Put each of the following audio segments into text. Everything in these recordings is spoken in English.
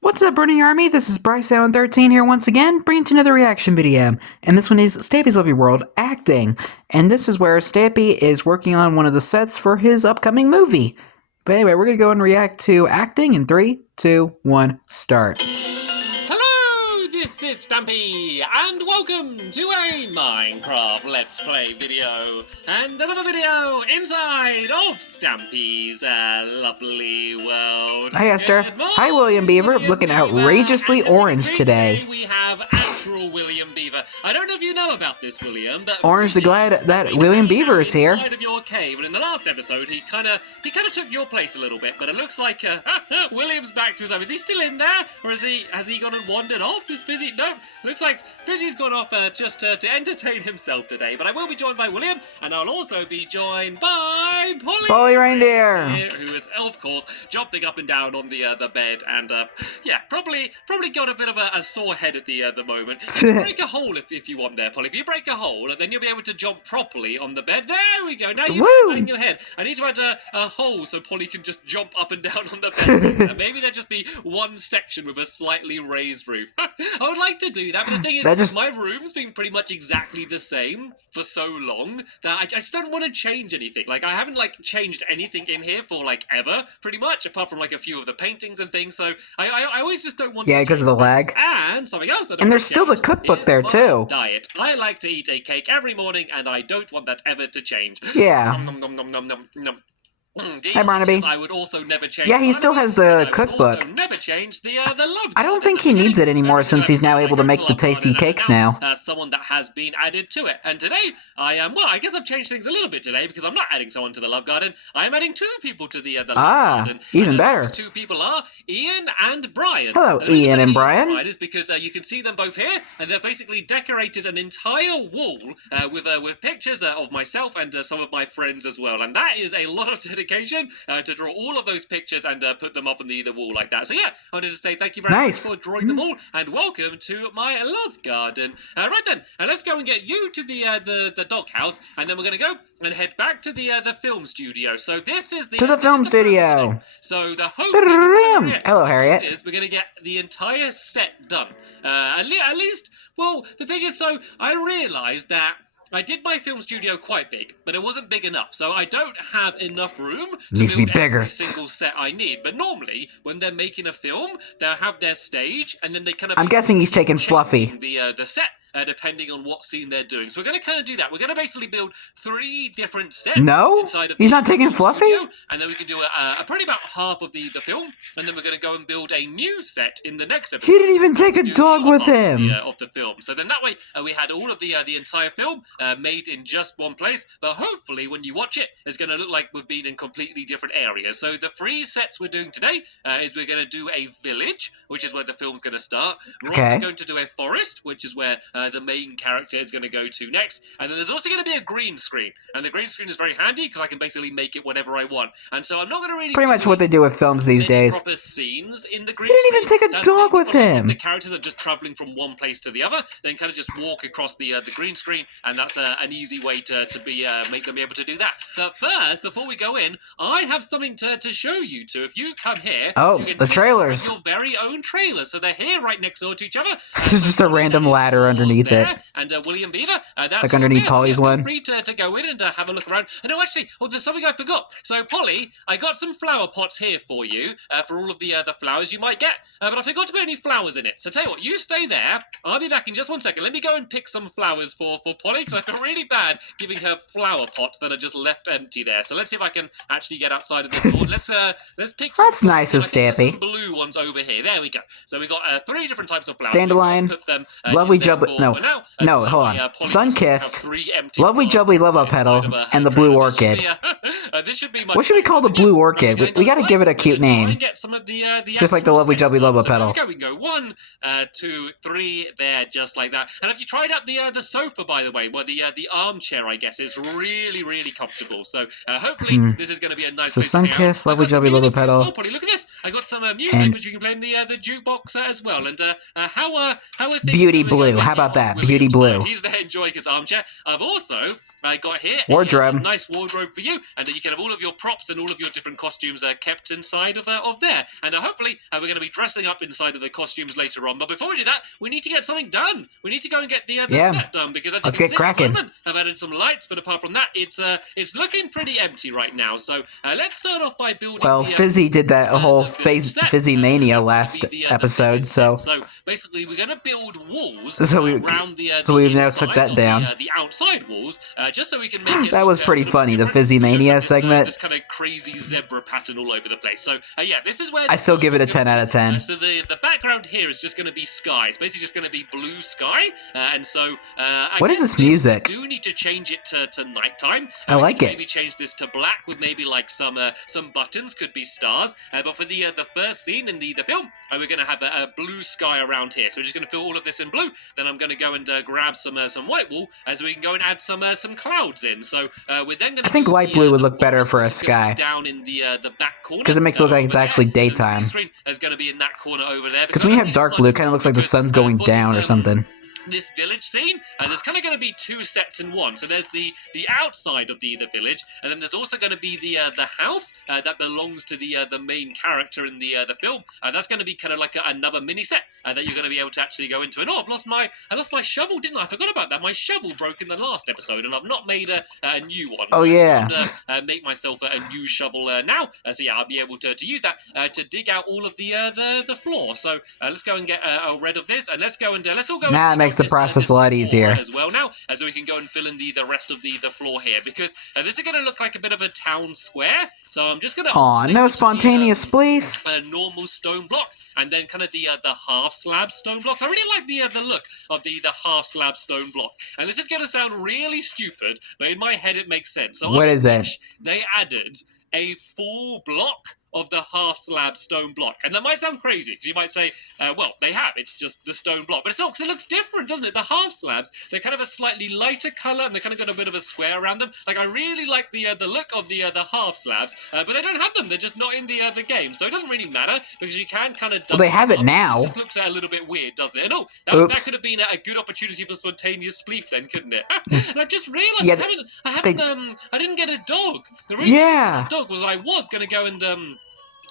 What's up, Burning Army? This is BryceAllen13 here once again, bringing to another reaction video. And this one is Stampy's Lovely World Acting. And this is where Stampy is working on one of the sets for his upcoming movie. But anyway, we're going to go and react to acting in 3, 2, 1, start. Hello, this is Stampy, and welcome to a Minecraft Let's Play video, and another video inside of Stampy's lovely world. Hi, Esther. Hi, William Beaver. Looking outrageously orange today. We have actual William Beaver. I don't know if you know about this, William, but Orange the glad that William Beaver is here. Inside of your cave, and in the last episode, he kind of took your place a little bit, but it looks like William's back to his home. Is he still in there, or has he gone and wandered off? Is Fizzy? No, looks like Fizzy's gone off just to entertain himself today. But I will be joined by William, and I'll also be joined by Polly Reindeer, who is, of course, jumping up and down on the bed, and yeah, probably got a bit of a sore head at the moment. Break a hole if you want there, Polly. If you break a hole, then you'll be able to jump properly on the bed. There we go. Now you bang your head. I need to add a hole so Polly can just jump up and down on the bed. Maybe there'll just be one section with a slightly raised roof. I would like to do that, but the thing is, my room's been pretty much exactly the same for so long that I just don't want to change anything. Like, I haven't, changed anything in here for, ever, pretty much, apart from, a few of the paintings and things, so I always just don't want to. Yeah, because of the lag. And something else that and there's still the cookbook there, too. Diet. I like to eat a cake every morning, and I don't want that ever to change. Yeah. Nom, nom, nom, nom, nom, nom. Hi, Barnaby. I would also never change. Yeah, he still has the cookbook. Never change the love. I don't think he needs it anymore since he's now able to make the tasty cakes now. Someone that has been added to it. And today, I guess I've changed things a little bit today because I'm not adding someone to the love garden. I am adding 2 people to the love garden. Even better. Those 2 people are Ian and Brian. Hello, Ian and Brian. Is because you can see them both here, and they've basically decorated an entire wall with pictures of myself and some of my friends as well. And that is a lot of dedication to draw all of those pictures and put them up on the wall like that. So yeah, I wanted to say thank you very much for drawing them all, and welcome to my love garden. Right then, let's go and get you to the doghouse, and then we're going to go and head back to the film studio. So this is the film studio. So the hope is, hello, Harriet. We're going to get the entire set done. At least, well, the thing is, so I realised that I did my film studio quite big, but it wasn't big enough, so I don't have enough room to build every single set I need. But normally, when they're making a film, they'll have their stage, and then they kind of... I'm guessing he's taking Fluffy. The set. Depending on what scene they're doing. So we're going to kind of do that. We're going to basically build 3 different sets. No? He's not taking Fluffy? Studio, and then we can do probably about half of the film, and then we're going to go and build a new set in the next episode. He didn't even take a dog with him. Of the film. So then that way, we had all of the entire film made in just one place, but hopefully when you watch it, it's going to look like we've been in completely different areas. So the 3 sets we're doing today is we're going to do a village, which is where the film's going to start. We're also going to do a forest, which is where the main character is going to go to next, and then there's also going to be a green screen, and the green screen is very handy because I can basically make it whatever I want. And so I'm not going to really pretty much what they do with films these days. Proper scenes in the green he didn't even take a dog with him. The characters are just traveling from one place to the other, then kind of just walk across the green screen, and that's an easy way to make them be able to do that. But first, before we go in, I have something to show you two. If you come here, oh, you can the trailers, your very own trailers. So they're here right next door to each other. There's just a random ladder underneath it. And William Beaver, that's like underneath Polly's one. Free to go in and have a look around. And no, actually, there's something I forgot. So Polly, I got some flower pots here for you for all of the flowers you might get, but I forgot to put any flowers in it. So tell you what, you stay there. I'll be back in just one second. Let me go and pick some flowers for Polly, because I feel really bad giving her flower pots that are just left empty there. So let's see if I can actually get outside of the door. Let's pick some. That's nice of Stampy. Some blue ones over here. There we go. So we've got 3 different types of flowers. Dandelion, put them, lovely jubbly. No, hold on. Sun-kissed, lovely jubbly love petal, and the blue orchid. What should we call the blue orchid? We got to give it a cute name. Just like the lovely jubbly love petal. We can go 1, 2, 3, there, just like that. And have you tried out the sofa, by the way? Well, the armchair, I guess, is really, really comfortable. So hopefully this is going to be a nice. So sun-kissed, lovely jubbly love petal. Well, Polly, look at this. I got some music And which we can play in the jukebox as well. And how are things Beauty going Blue. over How here about that? on Beauty William's Blue. side? He's there enjoying his armchair. I've also got here Wardrobe. a nice wardrobe for you, and you can have all of your props and all of your different costumes kept inside of there. And hopefully we're going to be dressing up inside of the costumes later on. But before we do that, we need to get something done. We need to go and get the set done, because as Let's you get can see, cracking. at the moment, I've added some lights, but apart from that, it's looking pretty empty right now. So let's start off by building. Well, Fizzy did that whole Fizzy Mania last episode, so basically we're going to build walls around the we've now inside took that of down. The outside walls, just so we can make it. That was pretty funny, the Fizzy Mania segment. This kind of crazy zebra pattern all over the place. So yeah, this is where I still give it a 10 out of 10. So the background here is just going to be sky. It's basically just going to be blue sky, and so what is this music? We do need to change it to nighttime. I like it. Maybe change this to black with maybe like some buttons, could be stars. But for the first scene in the film, we're going to have a blue sky around here. So we're just going to fill all of this in blue. Then I'm going to go and grab some white wool, so we can go and add some clouds in. So we're then going to. I think light blue would look better for a sky. Down in the back corner, because it makes it look like it's actually daytime. The screen is going to be in that corner over there. Because when you have dark blue, it kind of looks like the sun's going down or something. This village scene, there's kind of going to be two sets in one. So there's the outside of the village, and then there's also going to be the house that belongs to the main character in the film. That's going to be kind of like another mini set that you're going to be able to actually go into. And I lost my shovel, didn't I? I forgot about that. My shovel broke in the last episode, and I've not made a new one. So yeah. I make myself a new shovel now. So yeah, I'll be able to use that to dig out all of the floor. So let's go and get rid of this, and let's all go. Nah, it makes the process a lot easier as well now, so we can go and fill in the rest of the floor here, because this is going to look like a bit of a town square. So I'm just going to no spontaneous spleef. A normal stone block, and then kind of the half slab stone blocks. I really like the look of the half slab stone block, and this is going to sound really stupid, but in my head it makes sense. So what is it? They added a full block of the half slab stone block. And that might sound crazy, because you might say, well, they have, it's just the stone block. But it's not, because it looks different, doesn't it? The half slabs, they're kind of a slightly lighter colour, and they kind of got a bit of a square around them. Like, I really like the look of the half slabs, but they don't have them. They're just not in the game. So it doesn't really matter, because you can kind of... Well, they have it now. It just looks a little bit weird, doesn't it? And that could have been a good opportunity for spontaneous spleef then, couldn't it? And I just realised I didn't get a dog. The reason I didn't get a dog was I was going to go and...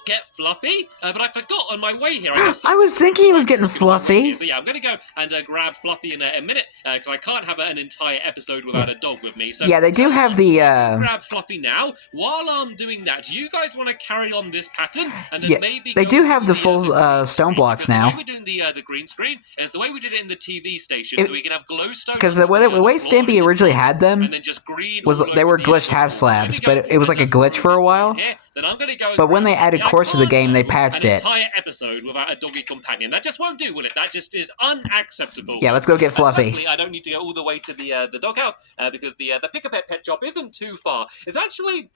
get Fluffy, but I forgot on my way here. I was thinking he was getting Fluffy. So yeah, I'm going to go and grab Fluffy in a minute, because I can't have an entire episode without a dog with me. So yeah, they do have the... grab Fluffy now. While I'm doing that, do you guys want to carry on this pattern? And then maybe they do have the full stone blocks now. The way we're doing the green screen is the way we did it in the TV station, so we can have glowstone. Because the way Stampy originally had them and then just green was they were glitched half slabs, but it was like a glitch for a while. Then I'm going to go. But when they added course to the game, they patched it. An entire episode without a doggy companion. That just won't do, will it? That just is unacceptable. Yeah, let's go get Fluffy. Luckily, I don't need to go all the way to the doghouse because the Pick-a-Pet pet shop isn't too far. It's actually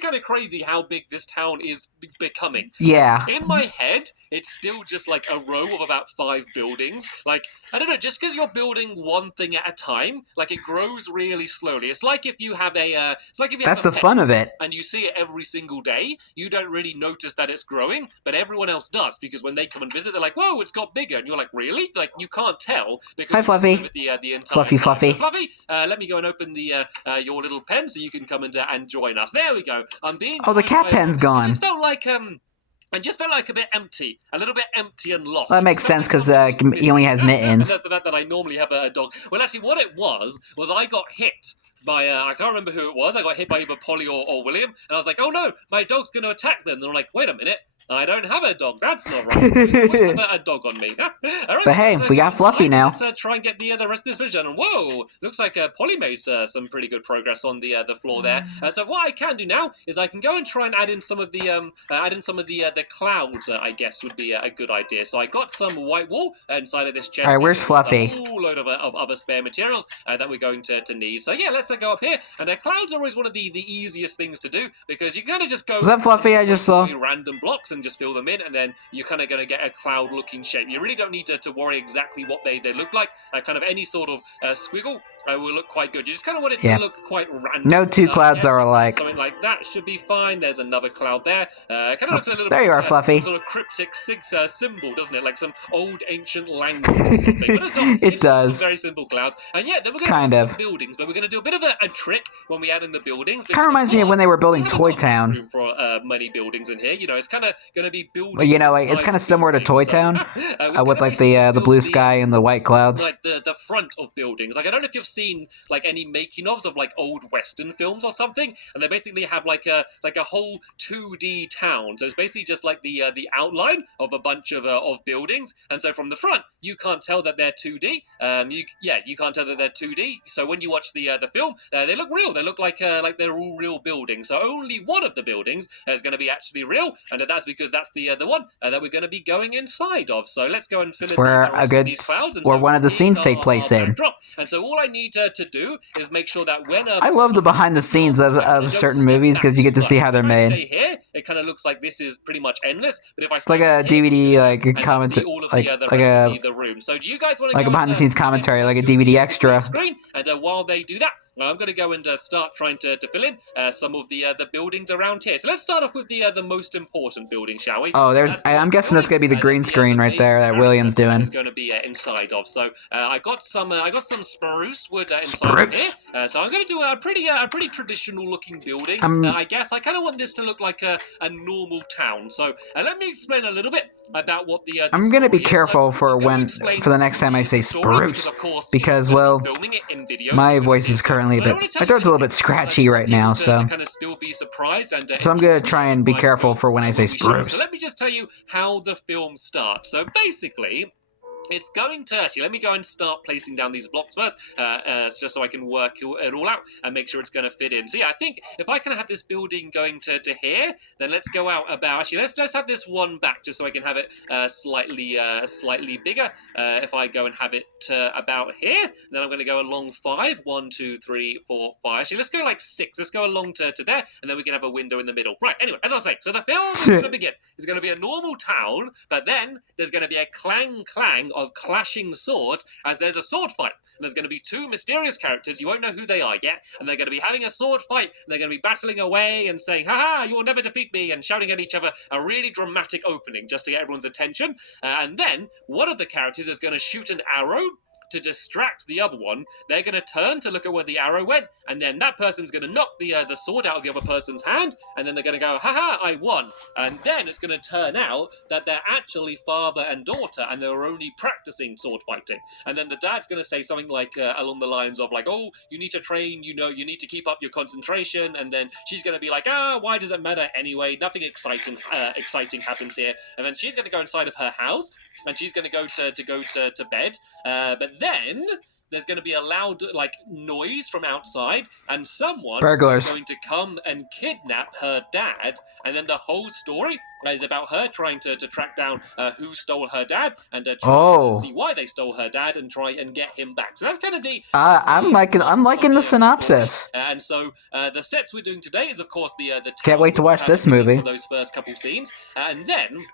kind of crazy how big this town is becoming. Yeah. In my head, it's still just like a row of about 5 buildings. Like, I don't know, just because you're building one thing at a time, like it grows really slowly. It's like if you have a... That's the fun of it. And you see it every single day, you don't really notice that it's growing, but everyone else does, because when they come and visit, they're like, whoa, it's got bigger. And you're like, really? Like, you can't tell. Because hi, Fluffy. The entire Fluffy. So, Fluffy, let me go and open your little pen so you can come and join us. There we go. I'm being... Oh, the cat pen's gone. It just felt like a bit empty, a little bit empty and lost. Well, that makes sense, because he only has mittens. And that's the fact that I normally have a dog. Well, actually, what it was I got hit by, I can't remember who it was. I got hit by either Polly or William, and I was like, oh no, my dog's going to attack them. And I'm like, wait a minute. I don't have a dog. That's not right. I always have a dog on me. Right, but hey, we got Fluffy now. Let's try and get the rest of this village done. And whoa, looks like Polly made some pretty good progress on the floor there. So what I can do now is I can go and try and add in some of the clouds. I guess would be a good idea. So I got some white wool inside of this chest. All right, where's Fluffy? A whole load of other spare materials that we're going to need. So yeah, let's go up here. And clouds are always one of the easiest things to do, because you kind of just go. Was that Fluffy I just saw? Random blocks and can just fill them in, and then you're kind of going to get a cloud-looking shape. You really don't need to worry exactly what they look like. Kind of any sort of squiggle will look quite good. You just kind of want it to look quite random. No two clouds are alike. Something like that should be fine. There's another cloud there. Kind of looks a little there bit you are, Fluffy. Sort of cryptic symbol, doesn't it? Like some old ancient language or something. But it's not. It does. Some very simple clouds. And yeah, then we're going to have some buildings, but we're going to do a bit of a trick when we add in the buildings. Kind of reminds me of when they were building Toy Town. Room for many buildings in here. You know, it's kind of going to be buildings. Well, you know, like, it's kind of similar to Toy Town, with like the blue sky and the white clouds. Like the front of buildings. Like I don't know if you've seen like any making ofs of like old Western films or something, and they basically have like a whole 2D town. So it's basically just like the outline of a bunch of buildings, and so from the front you can't tell that they're 2D. You can't tell that they're 2D. So when you watch the film, they look real. They look like they're all real buildings. So only one of the buildings is going to be actually real, and that's because that's the one that we're going to be going inside of. So let's go and fill in these clouds. Where one of the scenes take place in. And so all I need to do is make sure that when I love the behind the scenes of certain movies because you get to see how they're made. Stay here, it kind of looks like this is pretty much endless. But if I it's like a DVD commentary, like the room. So do you guys want to like a behind the scenes commentary, like a DVD extra? Screen, and while they do that, I'm going to go and start trying to fill in some of the buildings around here. So let's start off with the most important building, shall we? Oh, I'm guessing that's going to be the green screen right there that William's doing. It's going to be inside of. So I got some spruce wood inside of here. So I'm going to do a pretty traditional looking building. I guess I kind of want this to look like a normal town. So let me explain a little bit about what the I'm going to be careful for the next time I say spruce because well, my voice is currently my throat's a little bit scratchy right now, so kind of still be surprised and so I'm gonna try and be careful for when I say spruce. So let me just tell you how the film starts. So basically, it's going to actually, let me go and start placing down these blocks first, just so I can work it all out and make sure it's going to fit in. So yeah, I think if I can have this building going to here, then let's go out about, actually let's have this one back just so I can have it slightly bigger. If I go and have it about here, then I'm going to go along 5. 1, 2, 3, 4, 5. Actually, let's go like 6. Let's go along to there, and then we can have a window in the middle. Right, anyway, as I was saying, so the film is going to begin. It's going to be a normal town, but then there's going to be a clang of clashing swords as there's a sword fight. And there's going to be 2 mysterious characters. You won't know who they are yet. And they're going to be having a sword fight. And they're going to be battling away and saying, "Ha-ha, you will never defeat me," and shouting at each other. A really dramatic opening just to get everyone's attention. And then one of the characters is going to shoot an arrow to distract the other one. They're going to turn to look at where the arrow went, and then that person's going to knock the sword out of the other person's hand, and then they're going to go, "Ha-ha, I won." And then it's going to turn out that they're actually father and daughter, and they're only practicing sword fighting. And then the dad's going to say something like along the lines of like, "Oh, you need to train, you need to keep up your concentration." And then she's going to be like, "Why does it matter anyway? Nothing exciting happens here." And then she's going to go inside of her house, and she's going to go to bed. But then there's going to be a loud noise from outside, and someone is going to come and kidnap her dad. And then the whole story is about her trying to track down who stole her dad, and try to see why they stole her dad and try and get him back. So that's kind of the I'm liking the synopsis. And so the sets we're doing today is of course the can't wait to watch this movie for those first couple scenes, and then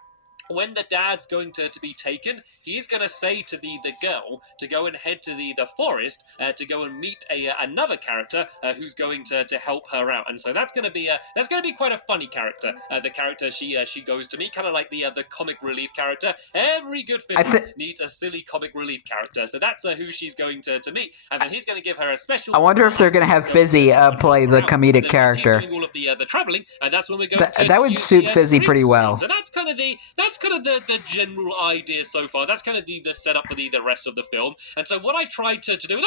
when the dad's going to be taken, he's going to say to the girl to go and head to the forest to go and meet another character who's going to help her out. And so that's going to be quite a funny character. The character she goes to meet, kind of like the comic relief character. Every good film needs a silly comic relief character. So that's who she's going to meet. And then he's going to give her a special. I wonder if they're going to have Fizzy play the comedic character. She's doing all of the traveling, and that's when we're going that would suit Fizzy pretty well. So that's kind of the general idea so far. That's kind of the setup for the rest of the film. And so what I tried to do,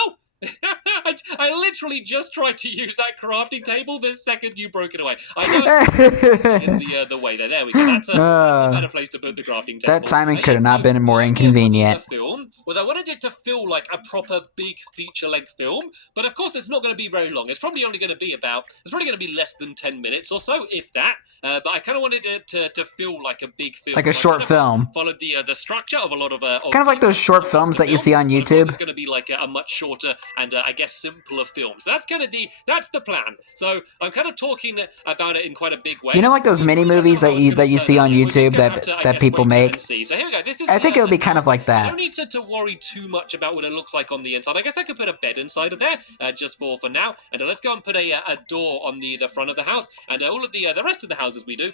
I literally just tried to use that crafting table this second you broke it away. I know in the way there. There we go. That's a better place to put the crafting table. That timing could have not been more inconvenient. The film was I wanted it to feel like a proper big feature-length film, but of course it's not going to be very long. It's probably only going to be less than 10 minutes or so, if that. But I kind of wanted it to feel like a big film. Like a short film. Followed the structure of a lot of kind of like those short films that you see on YouTube. It's going to be like a much shorter and I guess simpler film. So that's kind of that's the plan. So I'm kind of talking about it in quite a big way. You know, like those mini movies that you see on YouTube that people make. So here we go. This is I think it'll be kind of like that. I don't need to worry too much about what it looks like on the inside. I guess I could put a bed inside of there just for now. And let's go and put a door on the front of the house. And all of the rest of the houses we do.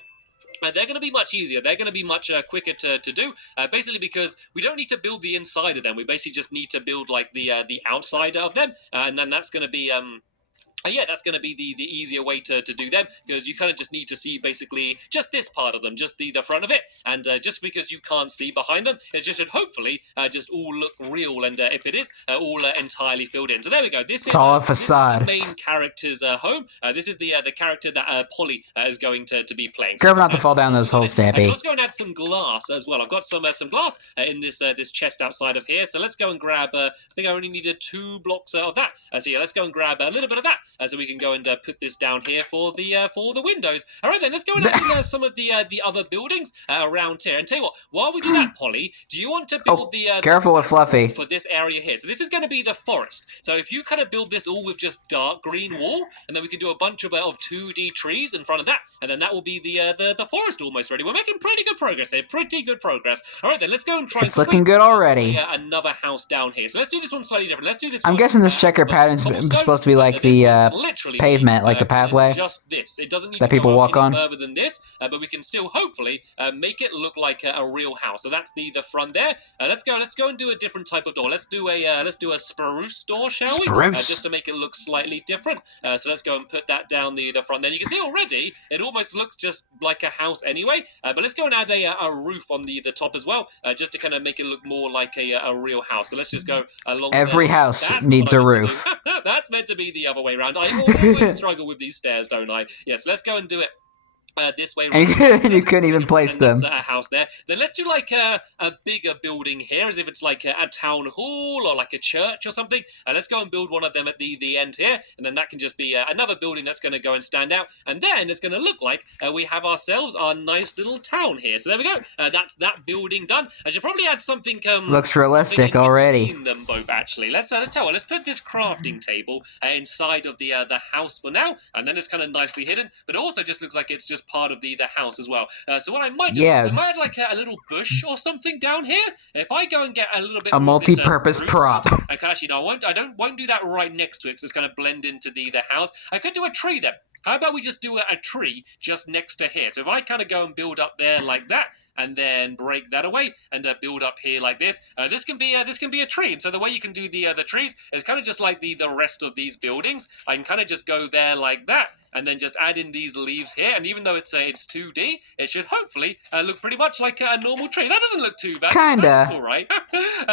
They're going to be much easier. They're going to be much quicker to do, basically because we don't need to build the inside of them. We basically just need to build like the outside of them, and then that's going to be yeah, that's going to be the easier way to do them, because you kind of just need to see basically just this part of them, just the front of it, and just because you can't see behind them, it just should hopefully just all look real, and if it is, all entirely filled in. So there we go. This is all a facade. This is the main character's home. This is the character that Polly is going to be playing. Careful not to fall down those holes, Stampy. Let's go and add some glass as well. I've got some glass in this chest outside of here, so let's go and grab, I think I only needed 2 blocks of that. So yeah, let's go and grab a little bit of that. So we can go and put this down here for the windows. All right then, let's go and add some of the other buildings around here. And tell you what, while we do that, Polly, do you want to build careful with Fluffy for this area here? So this is going to be the forest. So if you kind of build this all with just dark green wall, and then we can do a bunch of 2D trees in front of that, and then that will be the forest almost ready. We're making pretty good progress here. Pretty good progress. All right then, let's go and try. It's looking good already. Another house down here. So let's do this one slightly different. Let's do this. I'm guessing this checker pattern's supposed to be like the pavement, like the pathway just this. It doesn't need that to people go walk on. further than this, but we can still hopefully make it look like a real house. So that's the front there. Let's go and do a different type of door. Let's do a spruce door, shall we? Just to make it look slightly different. So let's go and put that down the front there. You can see already it almost looks just like a house anyway. But let's go and add a roof on the top as well, just to kind of make it look more like a real house. So let's just go along. Every house needs a roof. That's meant to be the other way around. I always struggle with these stairs, don't I? Yes, let's go and do it this way. And you couldn't even place them. A house there. Then let's do like a bigger building here, as if it's like a town hall or like a church or something. Let's go and build one of them at the end here, and then that can just be another building that's going to go and stand out. And then it's going to look like we have ourselves our nice little town here. So there we go. That's that building done. I should probably add something. Looks realistic already. Between them both, actually. Let's tell. Let's put this crafting table inside of the house for now, and then it's kind of nicely hidden. But it also just looks like it's just part of the house as well. So what I might do, I might add like a little bush or something down here. If I go and get a little bit a multi-purpose prop. I can actually, no, I won't do that right next to it, because it's going to blend into the house. I could do a tree then. How about we just do a tree just next to here? So if I kind of go and build up there like that, and then break that away and build up here like this, this can be a tree. And so the way you can do the trees is kind of just like the rest of these buildings. I can kind of just go there like that, and then just add in these leaves here. And even though it's 2D, it should hopefully look pretty much like a normal tree. That doesn't look too bad. Kinda. That's all right.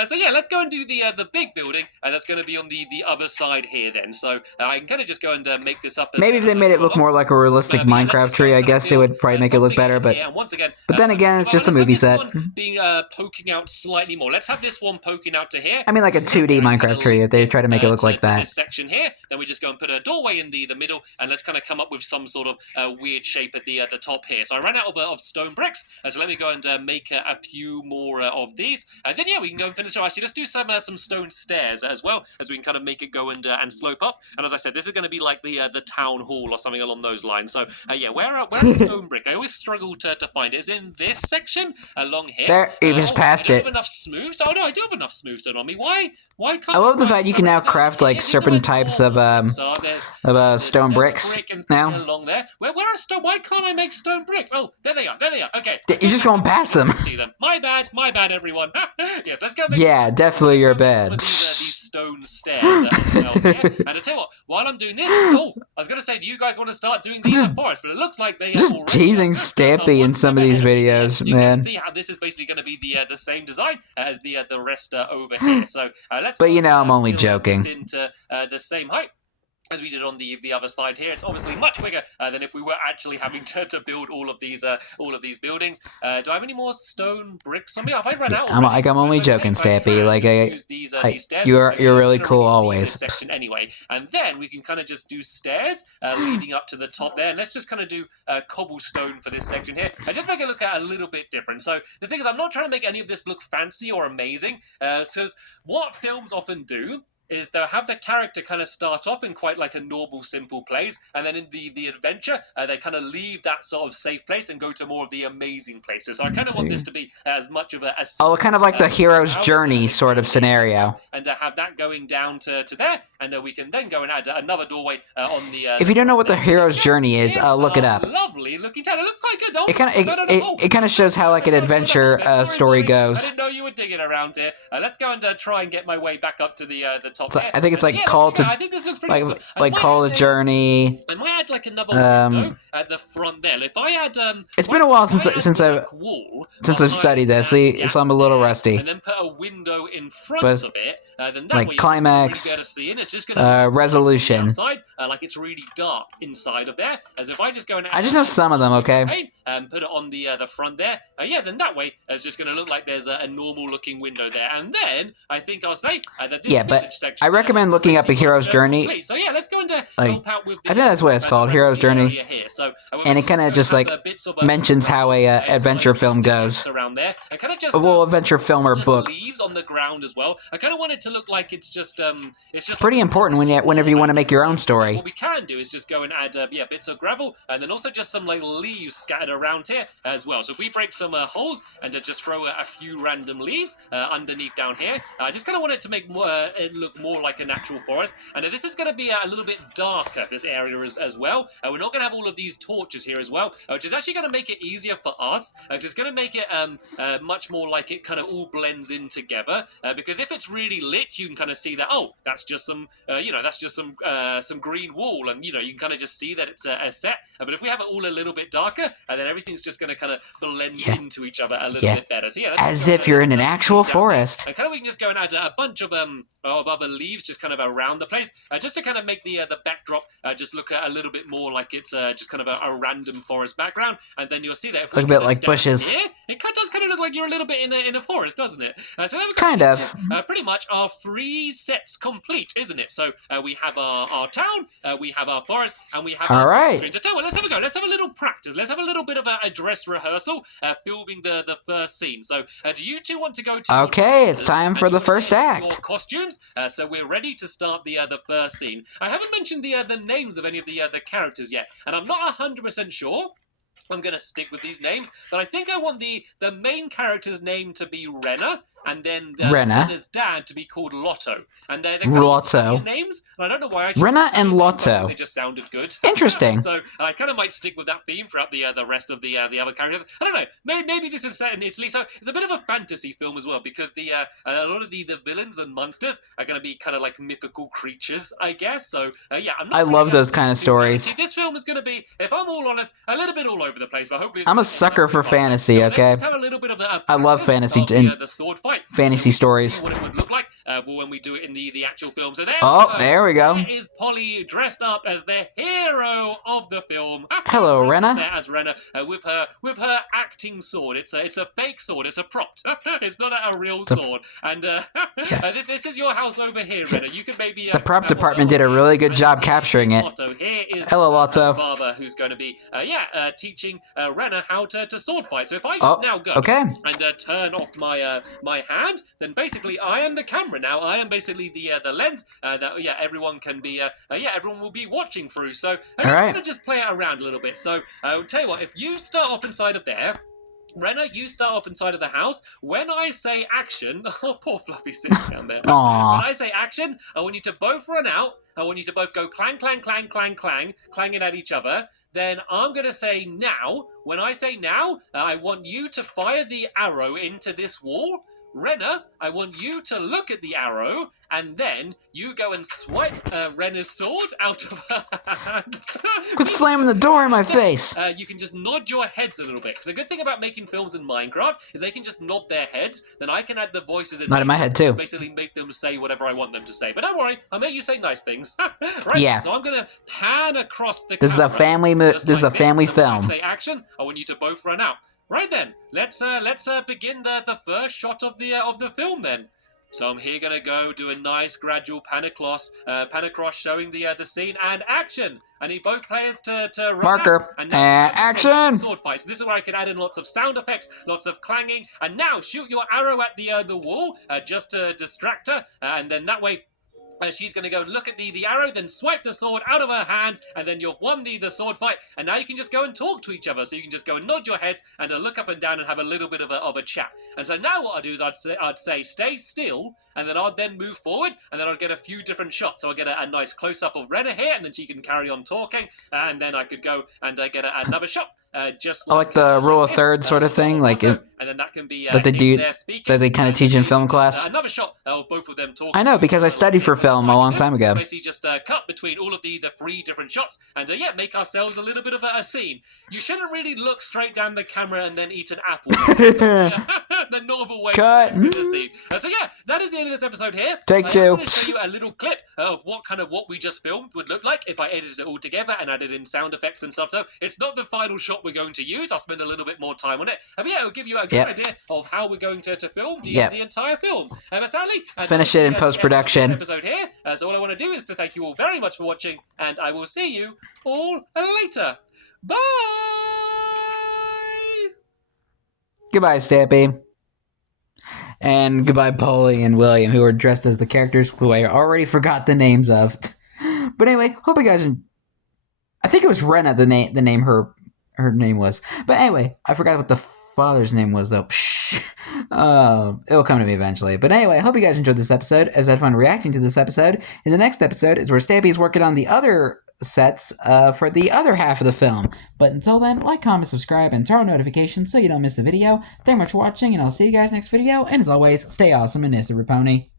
So yeah, let's go and do the big building, and that's going to be on the other side here then. So I can kind of just go and make this up. Maybe if they made it look more like a realistic Minecraft tree, I guess it would probably make it look better. But once again, then again, it's just a movie set. Being poking out slightly more. Let's have this one poking out to here. I mean, like a 2D Minecraft tree, if they try to make it look like that. This section here, then we just go and put a doorway in the middle, and let's kind of come up with some sort of weird shape at the top here. So I ran out of stone bricks, so let me go and make a few more of these. Then yeah, we can go and finish. Actually, let's do some stone stairs as well, as we can kind of make it go and slope up. And as I said, this is going to be like the town hall or something along those lines. So yeah, where's stone brick? I always struggle to find it. Is it in this section along here? There, it was past it. I don't have enough smooth. Oh no, I do have enough smooth stone on me. Why can't I love the fact you can now craft like certain types of stone bricks now. Along there. Where are stone? Why can't I make stone bricks? Oh, there they are. Okay. You're just going past them. See them. My bad, everyone. Yes, let's go. Yeah, definitely your bad. These stone stairs as well. Yeah? And I tell you what, while I'm doing this, I was going to say, do you guys want to start doing these in the forest? But it looks like they are already teasing Stampy in some of these videos, you man. Can see how this is basically going to be the same design as the rest over here. So let's. But you know, I'm only joking. Into the same height. as we did on the other side here. It's obviously much quicker than if we were actually having to build all of these buildings. Do I have any more stone bricks on me? Have I run out already? I'm only joking, Stampy. Like, these stairs. you're really cool really always. This section anyway, and then we can kind of just do stairs leading up to the top there. And let's just kind of do cobblestone for this section here. And just make it look a little bit different. So the thing is, I'm not trying to make any of this look fancy or amazing. So what films often do is they'll have the character kind of start off in quite like a normal, simple place, and then in the adventure, they kind of leave that sort of safe place and go to more of the amazing places. So I kind of want this to be as much of a kind of like the hero's journey sort of scenario. And have that going down to there, and we can then go and add another doorway on the... if you don't know what the hero's journey is, look it up. Lovely looking town. It looks like a... It kind of shows how like an adventure story goes. I didn't know you were digging around here. Let's go and try and get my way back up to the top. So I think it's like I think this looks pretty awesome. Like Call the Journey. I might add like another window at the front there. If I add it's been a while since I've studied this, so I'm a little rusty. And then put a window in front of it, then that like way climax, you really be able to see in. It's just gonna resolution. Outside, like it's really dark inside of there. As if I just go and I just know some of them, okay? And put it on the front there. Then that way it's just gonna look like there's a normal looking window there. And then I think I'll say that this but I recommend looking up a hero's journey. So yeah, let's go and help out with. I think that's what it's called, hero's journey. Here. So, and it kind of just like mentions how a adventure film goes. Around there, and kind of just adventure film or book. Leaves on the ground as well. I kind of want it to look like it's just pretty important whenever you want to make your own story. What we can do is just go and add bits of gravel, and then also just some like leaves scattered around here as well. So if we break some holes and just throw a few random leaves underneath down here, I just kind of want it to make it look more like a natural forest. And this is going to be a little bit darker, this area as well. We're not going to have all of these torches here as well, which is actually going to make it easier for us, because it's going to make it much more like it kind of all blends in together. Because if it's really lit, you can kind of see that, oh, that's just some, some green wall, and you can kind of just see that it's a set. But if we have it all a little bit darker, then everything's just going to kind of blend into each other a little bit better. So yeah, as if you're in an actual forest. And kind of we can just go and add a bunch of other leaves just kind of around the place, just to kind of make the backdrop just look a little bit more like it's just kind of a random forest background. And then you'll see that if look a bit like bushes. Here, it does kind of look like you're a little bit in a forest, doesn't it? So there we go. Kind of. Pretty much our 3 sets complete, isn't it? So we have our town, we have our forest, and we have our screen. So tell you what, let's have a go. Let's have a little practice. Let's have a little bit of a dress rehearsal, filming the first scene. So do you two want to go to... Okay, it's time for the first act. Your costumes. So we're ready to start the first scene. I haven't mentioned the names of any of the characters yet, and I'm not 100% sure I'm going to stick with these names, but I think I want the main character's name to be Renna, and then Renna's dad to be called Lotto. And they're kind of names, and I don't know why I chose Renna and Lotto. They just sounded good. Interesting. So I kind of might stick with that theme throughout the rest of the other characters. I don't know. Maybe this is set in Italy, so it's a bit of a fantasy film as well, because a lot of the villains and monsters are going to be kind of like mythical creatures, I guess. So yeah, I love those kind of stories. See, this film is going to be, if I'm all honest, a little bit all over the place, but hopefully I'm a sucker for fantasy. Okay, let's just have a little bit of I love fantasy and the sword fight. Fantasy stories. What it would look like when we do it in the actual film. So there we go. There is Polly dressed up as the hero of the film. Hello, Renna. There as Renna with her acting sword. It's a fake sword. It's a prop. It's not a real sword. And this is your house over here, Renna. You can maybe the prop department did a really good job capturing it. Here is hello, Lotto. Barber, who's going to be teaching Renna how to sword fight. So if I just now go and turn off my hand, then basically I am the camera now. I am basically the lens that everyone can be everyone will be watching through. So I'm going to just play it around a little bit. So I'll tell you what, if you start off inside of there, Renna, you start off inside of the house. When I say action, oh, poor Fluffy sitting down there. Aww. When I say action, I want you to both run out. I want you to both go clang, clang, clang, clang, clang, clanging at each other. Then I'm going to say now. When I say now, I want you to fire the arrow into this wall. Renner, I want you to look at the arrow, and then you go and swipe Renner's sword out of her hand. Quit slamming the door in my face. You can just nod your heads a little bit. Because the good thing about making films in Minecraft is they can just nod their heads. Then I can add the voices in. Not in my head too. Basically make them say whatever I want them to say. But don't worry, I'll make you say nice things. Right? Yeah. So I'm gonna pan across the. This is a family. This is a family film. When I say action, I want you to both run out. Right then, let's begin the first shot of the film then. So I'm here gonna go do a nice gradual pan across showing the scene and action. I need both players to run Marker out. And now action. Sword fights. This is where I can add in lots of sound effects, lots of clanging, and now shoot your arrow at the wall just to distract her, and then that way. She's going to go and look at the arrow, then swipe the sword out of her hand, and then you've won the sword fight, and now you can just go and talk to each other. So you can just go and nod your heads and look up and down and have a little bit of a chat. And so now what I'd do is I'd say stay still, and then I'd then move forward, and then I'd get a few different shots. So I'd get a nice close-up of Renner here, and then she can carry on talking, and then I could go and get another shot. Just like the rule of thirds sort of thing, like and then that can be that they do, that they kind of teach in film class. Another shot of both of them talking. I know because I studied for film a long time ago. Basically, just cut between all of the 3 different shots, and make ourselves a little bit of a scene. You shouldn't really look straight down the camera and then eat an apple. The normal way Cut. to do the scene. So that is the end of this episode here. Take 2. I'm going to show you a little clip of what we just filmed would look like if I edited it all together and added in sound effects and stuff. So it's not the final shot we're going to use. I'll spend a little bit more time on it. But it'll give you a good idea of how we're going to film the entire film. Sadly, finish it in post-production. Episode here. So all I want to do is to thank you all very much for watching, and I will see you all later. Bye! Goodbye, Stampy. And goodbye, Polly and William, who are dressed as the characters who I already forgot the names of. But anyway, hope you guys... I think it was Renna, the name her name was. But anyway, I forgot what the father's name was, though. It'll come to me eventually. But anyway, I hope you guys enjoyed this episode, as I had fun reacting to this episode. In the next episode is where Stampy is working on the other sets for the other half of the film. But until then, like, comment, subscribe, and turn on notifications so you don't miss a video. Thank you much for watching, and I'll see you guys next video. And as always, stay awesome and Nissa Raponi.